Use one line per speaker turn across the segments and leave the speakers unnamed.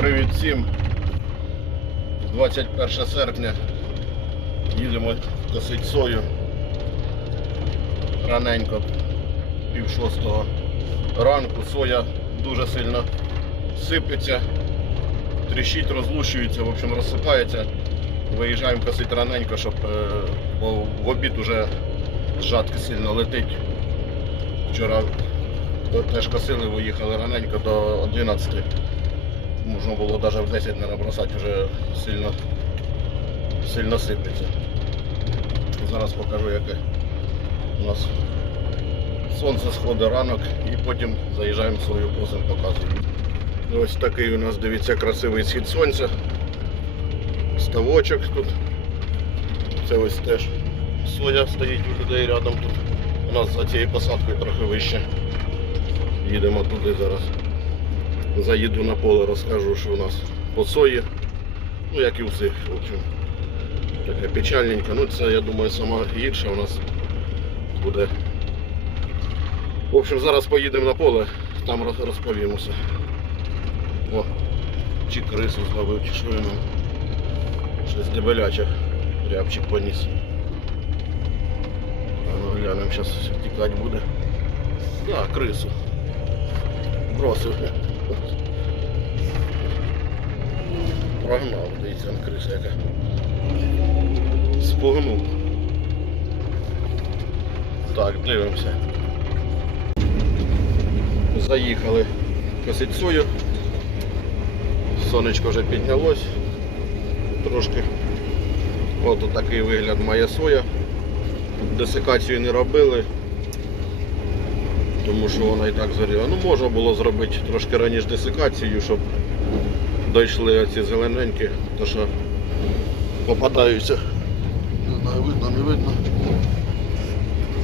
Привіт всім. 21 серпня. Їдемо косити сою. Раненько, пів шостого ранку. Соя дуже сильно сипеться, тріщить, розлущується, в общем, розсипається. Виїжджаємо косити раненько, щоб е, бо в обід уже жатки сильно летить. Вчора теж косили, виїхали раненько до 11. Можна було навіть в 10 не набросати, вже сильно, сильно сипеться. Зараз покажу, яке у нас сонце сходить ранок і потім заїжджаємо в свою косим показую. Ось такий у нас, дивіться, красивий схід сонця. Ставочок тут. Це ось теж соя стоїть у людей рядом тут. У нас за цією посадкою трохи вище. Їдемо туди зараз. Заїду на поле, розкажу, що у нас по сої. Ну як і у всіх, в общем. Таке печальненько. Ну це я думаю сама гірша у нас буде. В общем, зараз поїдемо на поле, там роз- розповімося. О, чи крису зловив, чи що нам. Щось дебеляче. Рябчик поніс. А ну глянемо, зараз тікати буде. Да, крису. Бросив. Прогнав, дивіться, он криса яка. Спугнув. Так, дивимося. Заїхали косить сою. Сонечко вже піднялось трошки. От такий вигляд має соя. Десикацію не робили, тому що вона і так зоріла. Ну можна було зробити трошки раніше десикацію, щоб дійшли оці зелененькі, то що попадаються. Не знаю, видно, не видно.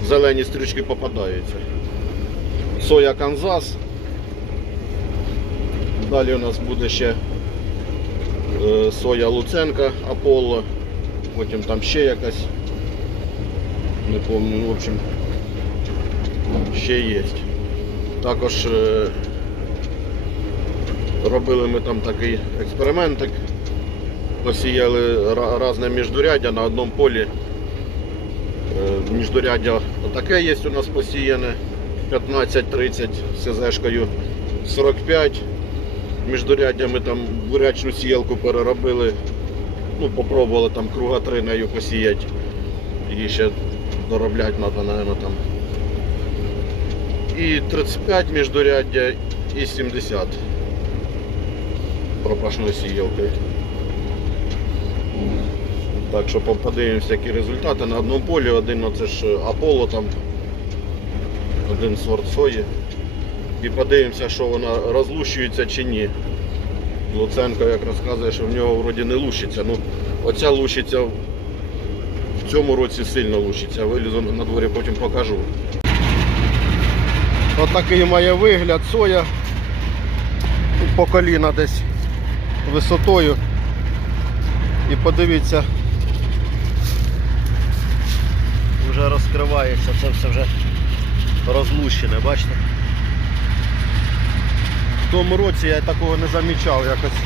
Зелені стрічки попадаються. Соя Канзас. Далі у нас буде ще е, соя Луценка Аполло. Потім там ще якась. Не пам'ятаю, ну, в общем, ще є. Також е, робили ми там такий експериментик. Посіяли різне міждуряддя на одному полі. Е, Міждуряддя таке є у нас посіяне 15-30 СЗшкою 45. Міждуряддя ми там бурячну сіялку переробили. Ну, попробували там круга три нею посіяти. Її ще доробляти треба, наверное, там. І 35 міждуряддя і 70 пропашною сіялкою. Так що подивимося, які результати. На одному полі один оце ж Аполло там, один сорт сої. І подивимося, що вона розлущується чи ні. Луценко як розказує, що в нього вроді не лущиться. Ну, оця лущиться в цьому році сильно лущиться. Вилізу на дворі, потім покажу. Отакий має вигляд соя. По коліна десь висотою. І подивіться, вже розкривається, це все вже розлущене, бачите? В тому році я такого не замічав якось.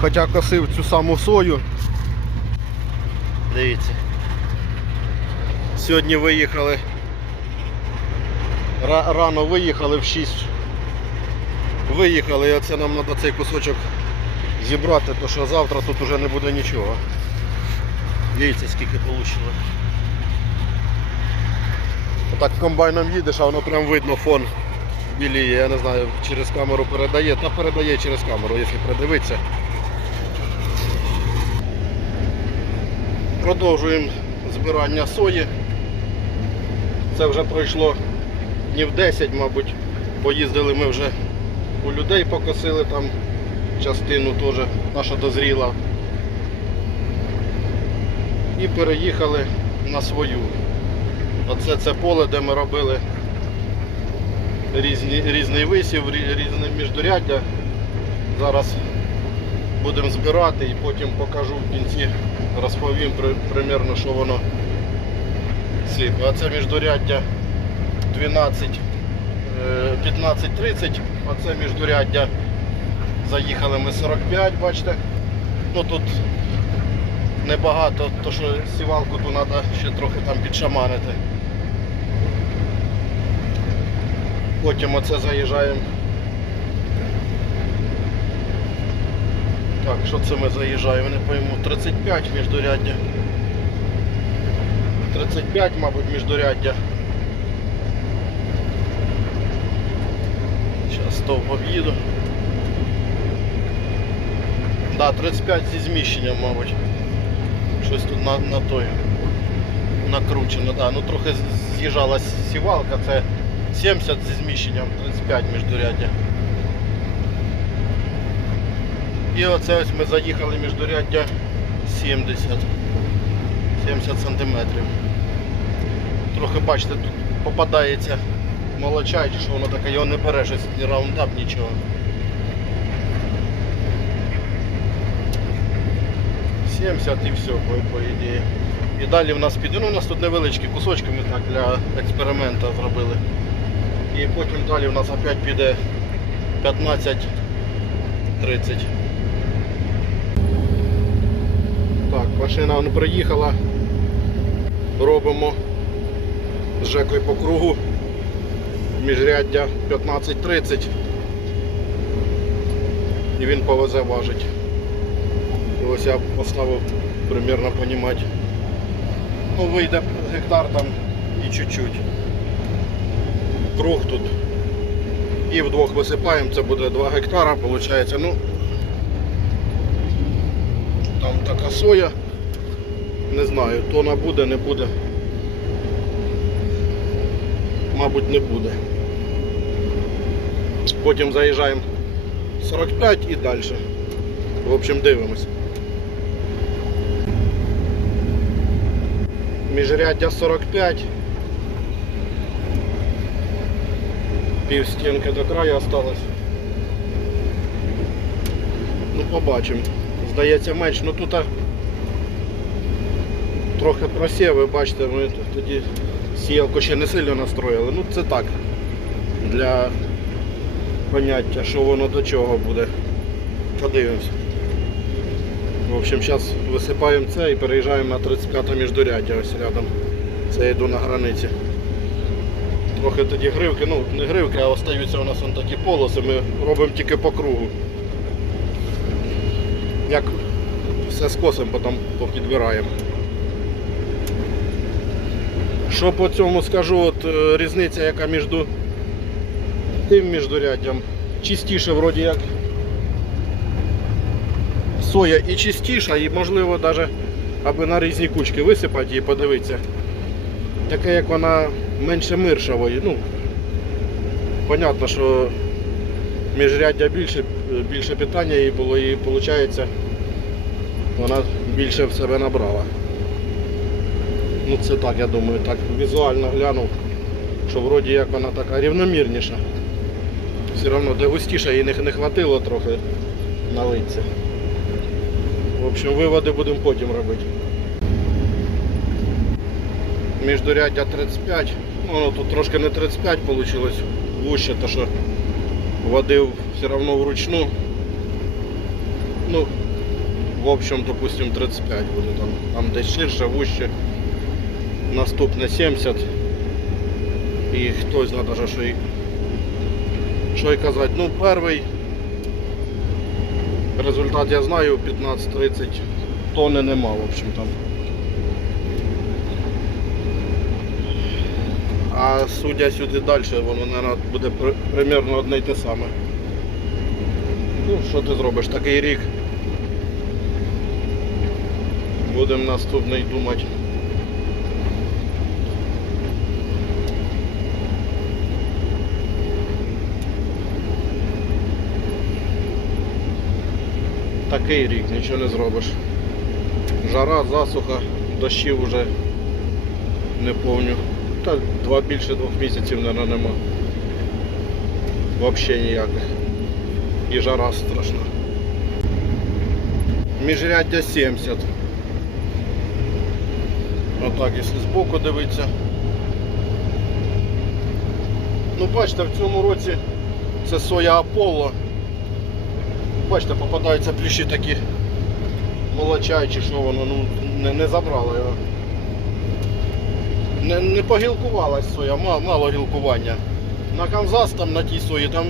Хоча косив цю саму сою. Дивіться. Сьогодні виїхали. Рано виїхали в 6. Виїхали і оце нам треба цей кусочок зібрати, тому що завтра тут вже не буде нічого. Дивіться скільки вийшло. Отак комбайном їдеш, а воно прям видно фон біліє. Я не знаю, через камеру передає, та передає через камеру, якщо придивитися. Продовжуємо збирання сої. Це вже пройшло днів 10, мабуть. Поїздили ми вже у людей, покосили там частину теж наша дозріла. І переїхали на свою. Оце це поле, де ми робили різні, різний висів, різне міждуряддя. Зараз будемо збирати і потім покажу в кінці, розповім при, примерно, що воно сипе. А це міждуряддя 12, е, 15-30, а міждуряддя Заїхали ми 45, бачите. Ну тут небагато, то що сівалку тут треба ще трохи там підшаманити. Потім оце заїжджаємо. Так, що це ми заїжджаємо? Не пойму. 35 міждуряддя. 35, мабуть, міждуряддя. Зараз стовп об'їду. Да, 35 зі зміщенням, мабуть. Щось тут на, на той накручено. Да. Ну трохи з'їжджала сівалка, це 70 зі зміщенням, 35 міждуряддя. І оце ось ми заїхали міждуряддя 70. 70 сантиметрів. Трохи бачите, тут попадається молочай, чи що воно таке, його не бере, щось ні раундап, нічого. І все, по, по ідеї. І далі в нас піде. Ну, у нас тут невеличкі кусочки ми так для експерименту зробили. І потім далі у нас опять піде 15-30. Так, машина вон приїхала. Робимо з Жекою по кругу. Міжряддя 15-30. І він повезе важить. Ось я поставив примерно понімати. Ну вийде гектар там і чуть-чуть. Круг тут. І вдвох висипаємо, це буде 2 гектара, виходить. Ну, там така соя. Не знаю, тона буде, не буде. Мабуть, не буде. Потім заїжджаємо 45 і далі. В общем, дивимось. Міжряддя 45. Пів стінки до краю осталось. Ну, побачимо. Здається менш, ну тут трохи просіви, бачите, ми тоді сіялку ще не сильно настроїли. Ну це так. Для поняття, що воно до чого буде. Подивимось. В общем, зараз висипаємо це і переїжджаємо на 35 міждуряддя ось рядом. Це я йду на границі. Трохи тоді гривки, ну не гривки, а остаються у нас вон такі полоси, ми робимо тільки по кругу. Як все скосимо, потім попідбираємо. Що по цьому скажу, от е, різниця яка між тим міждуряддям. Чистіше вроді як соя і чистіша, і можливо навіть аби на різні кучки висипати і подивитися. Таке як вона менше миршавої. Ну, понятно, що міжряддя більше, більше питання їй було і виходить вона більше в себе набрала. Ну це так, я думаю, так візуально глянув, що вроді як вона така рівномірніша. Все одно де густіше їй не, хватило трохи налиться. В общем, виводи будемо потім робити. Міждуряддя 35. Ну, тут трошки не 35 вийшло вуще, то що водив все одно вручну. Ну, в общем, допустим, 35 буде там. Там десь ширше, вуще. Наступне 70. І хтось знає що що й казати. Ну, перший результат я знаю, 15-30 тонни нема, в общем там. А судя сюди далі, воно, мабуть, буде при- примерно одне й те саме. Ну, що ти зробиш? Такий рік. Будемо наступний думати. Такий рік, нічого не зробиш. Жара, засуха, дощів вже не повню. Та два більше двох місяців, мабуть, нема. Взагалі ніяких. І жара страшна. Міжряддя 70. Отак, якщо збоку дивитися. Ну бачите, в цьому році це соя Аполло. Бачите, попадаються плющі такі молочай що воно, ну не, не забрало його. Не, не погілкувалась соя, мало, мало гілкування. На Канзас там на тій сої там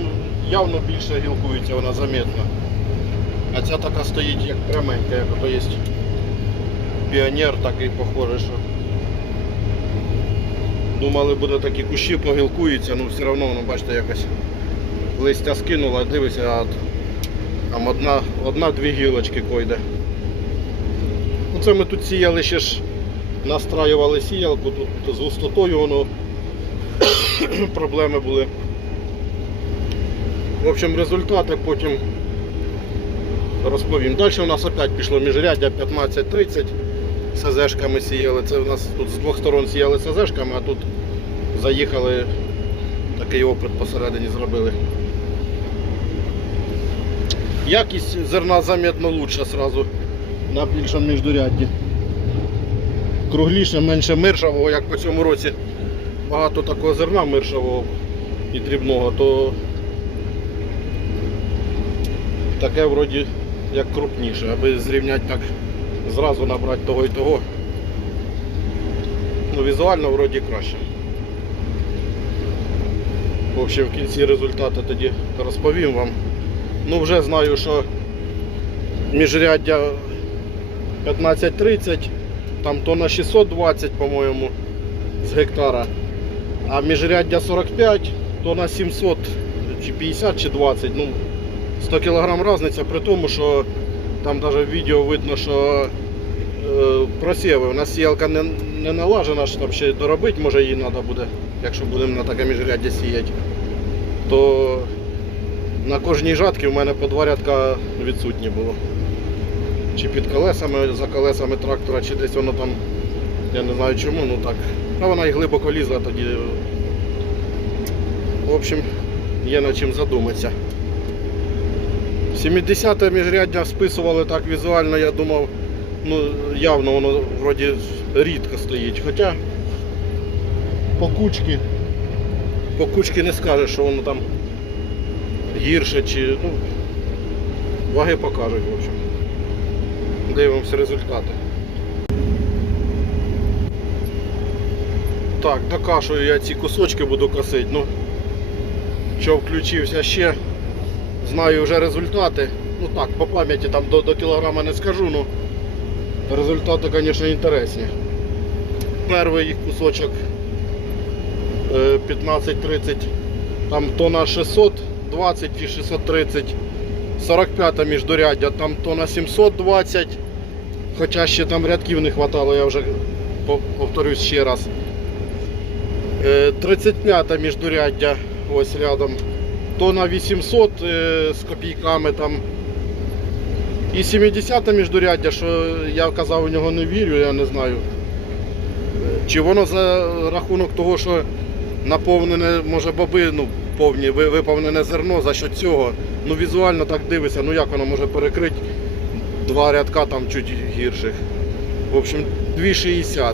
явно більше гілкується, вона замітна. А ця така стоїть як пряменька, як ото є піонер такий похожий, що. Думали, буде такі кущі погілкуються, ну все одно воно, бачите, якось листя скинула, дивися, а там одна, одна-дві гілочки койде. Ну, Це ми тут сіяли ще ж настраювали сіялку, тут з густотою воно проблеми були. В общем, результати потім розповім. Далі у нас опять пішло міжряддя 15-30 СЗшками сіяли. Це у нас тут з двох сторон сіяли СЗшками, а тут заїхали, такий опит посередині зробили. Якість зерна замітно лучше сразу на більшому міждурядді. Кругліше, менше миршавого, як по цьому році багато такого зерна миршавого і дрібного, то таке вроді як крупніше, аби зрівняти так зразу набрати того і того. Ну, візуально вроді краще. В общем, в кінці результати тоді розповім вам. Ну, вже знаю, що міжряддя 15-30, там то на 620, по-моєму, з гектара. А міжряддя 45, то на 700 чи 50 чи 20. Ну, 100 кг різниця, при тому, що там навіть в відео видно, що е, просіви. У нас сіялка не, не налажена, що там ще доробити, може її треба буде, якщо будемо на таке міжряддя сіяти. То на кожній жатці в мене по два рядка відсутні було. Чи під колесами, за колесами трактора, чи десь воно там, я не знаю чому, ну так. А вона і глибоко лізла тоді. В общем, є над чим задуматися. 70-те міжряддя списували так візуально, я думав, ну явно воно вроді рідко стоїть. Хоча по кучки, по кучки не скажеш, що воно там гірше чи ну, ваги покажуть, в общем. Дивимося результати. Так, докашую я ці кусочки буду косити. Ну, що включився ще, знаю вже результати. Ну так, по пам'яті там до, до кілограма не скажу, ну результати, звісно, інтересні. Перший їх кусочок е, 15-30, там тона 620 і 630. 45 міждуряддя, там тона 720, хоча ще там рядків не вистачало, я вже повторюсь ще раз. Е, 35 міждуряддя, ось рядом, тона 800 е, з копійками там. І 70 міждуряддя, що я казав, у нього не вірю, я не знаю. Е, Чи воно за рахунок того, що наповнене, може боби, ну, повні, виповнене зерно за що цього. Ну візуально так дивишся, ну як воно може перекрити два рядка там чуть гірших. В общем, 2,60.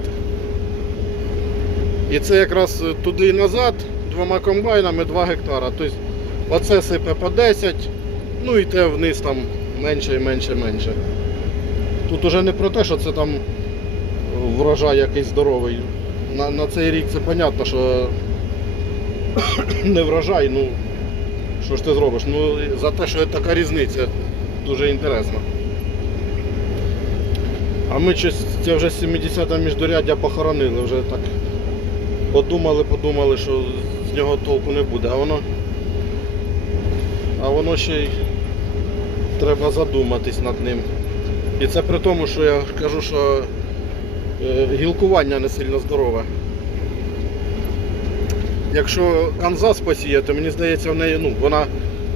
І це якраз туди і назад, двома комбайнами 2 гектара. Тобто оце сипе по 10, ну і те вниз там менше і менше менше. Тут уже не про те, що це там врожай якийсь здоровий. На, на цей рік це зрозуміло, що не врожай, ну що ж ти зробиш? Ну за те, що така різниця, дуже інтересно. А ми це вже 70-те міждуряддя похоронили, вже так подумали, подумали, що з нього толку не буде, а воно. А воно ще й треба задуматись над ним. І це при тому, що я кажу, що е, гілкування не сильно здорове. Якщо Канзас посіяти, мені здається, в неї, ну, вона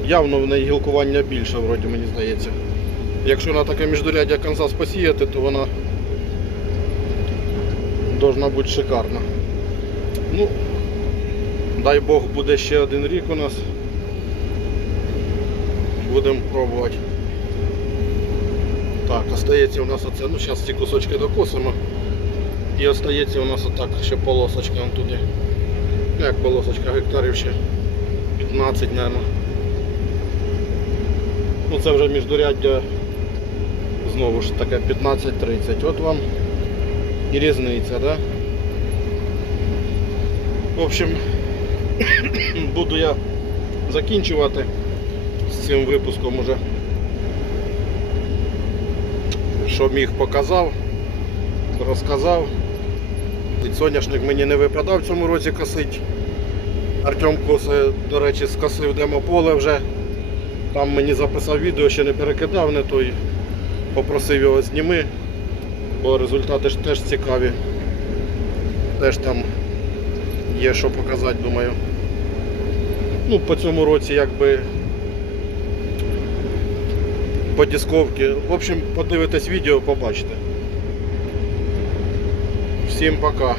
явно в неї гілкування більше, вроді, мені здається. Якщо на таке міждуряддя Канзас посіяти, то вона должна бути шикарна. Ну, дай Бог буде ще один рік у нас. Будемо пробувати. Так, остається у нас оце, ну зараз ці кусочки докосимо. І остається у нас отак ще полосочка туди. Ну, Як полосочка гектарів ще 15, мабуть. Ну це вже міждуряддя знову ж таке 15-30. От вам і різниця, да? В общем, буду я закінчувати з цим випуском уже. Що міг показав, розказав. І Соняшник мені не випадав в цьому році косить. Артем Коси, до речі, скосив демополе вже. Там мені записав відео, ще не перекидав, не той. Попросив його зніми, бо результати ж теж цікаві. Теж там є що показати, думаю. Ну, по цьому році якби по дисковці. В общем, подивитесь відео, побачите. Всім пока.